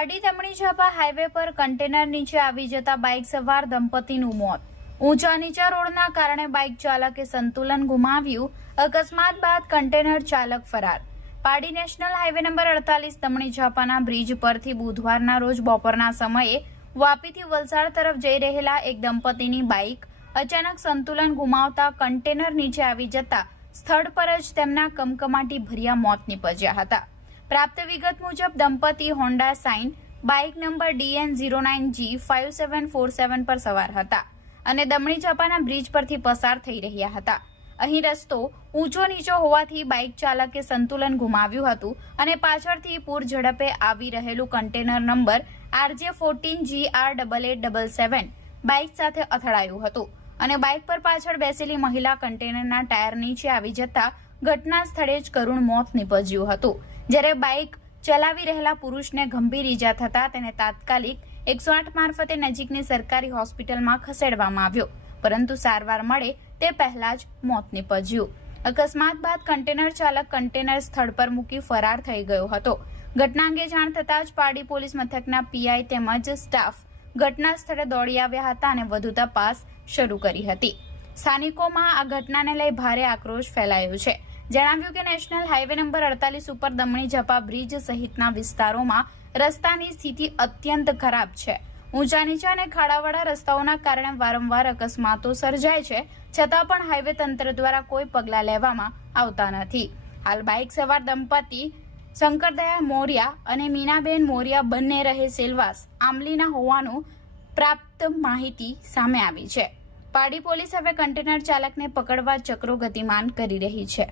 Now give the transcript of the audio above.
Pardi દમણી ઝાપા highway પર container નીચે આવી જતા બાઇક સવાર દંપતીનું મોત। ઊંચા નીચા રોડના કારણે બાઇક ચાલકે સંતુલન ગુમાવ્યું। અકસ્માત બાદ કન્ટેનર ચાલક ફરાર। Pardi national highway number 48 દમણી ઝાપાના bridge પરથી બુધવારના રોજ બપોરના સમયે વાપીથી વલસાડ તરફ જઈ રહેલા એક દંપતીની બાઇક અચાનક સંતુલન ગુમાવતા કન્ટેનર નીચે આવી જતા સ્થળ પર જ તેમના કમકમાટી ભર્યા મોત નીપજ્યા હતા। પ્રાપ્ત વિગત મુજબ દંપતી Honda sign bike number DN09G5747 પર સવાર હતા અને દમણી ઝાપાના બ્રિજ પરથી પસાર થઈ રહ્યા હતા। અહીં રસ્તો ઊંચો નીચો હોવાથી બાઇક ચાલકે સંતુલન ગુમાવ્યું હતું અને પાછળથી પૂર ઝડપે આવી રહેલું કન્ટેનર નંબર RJ14GR8877 બાઇક સાથે અથડાયું હતું અને બાઇક પર પાછળ બેસેલી મહિલા કન્ટેનરના ટાયર નીચે આવી જતા ઘટના સ્થળે જ કરુણ મોત નીપજ્યું હતું। જ્યારે બાઇક ચલાવી રહેલા પુરુષને ગંભીર ઈજા થતા તેને તાત્કાલિક 108 મારફતે નજીકની સરકારી હોસ્પિટલમાં ખસેડવામાં આવ્યો, પરંતુ સારવાર મળે તે પહેલા જ મોત નીપજ્યું। અકસ્માત બાદ કન્ટેનર ચાલક કન્ટેનર સ્થળ પર મૂકી ફરાર થઈ ગયો હતો। ઘટના અંગે જાણ થતાં જ પારડી પોલીસ મથકના પીઆઈ તેમજ સ્ટાફ ઘટના સ્થળે દોડી આવ્યા હતા અને વધુ તપાસ શરૂ કરી હતી। સ્થાનિકોમાં આ ઘટનાને લઈ ભારે આક્રોશ ફેલાયો છે। જણાવ્યું કે નેશનલ હાઈવે નંબર 48 ઉપર દમણી ઝાપા બ્રિજ સહિતના વિસ્તારોમાં રસ્તાની સ્થિતિ અત્યંત ખરાબ છે। ઊંચા નીચા અને ખાડાવાળા રસ્તાઓના કારણે વારંવાર અકસ્માતો સર્જાય છે, છતાં પણ હાઈવે તંત્ર દ્વારા કોઈ પગલાં લેવામાં આવતા નથી। હાલ બાઇક સવાર દંપતી શંકરદયા મોરિયા અને મીનાબેન મોરિયા બંને રહે સેલવાસ આંબલીના હોવાનું પ્રાપ્ત માહિતી સામે આવી છે। પારડી પોલીસ હવે કન્ટેનર ચાલકને પકડવા ચક્રો ગતિમાન કરી રહી છે।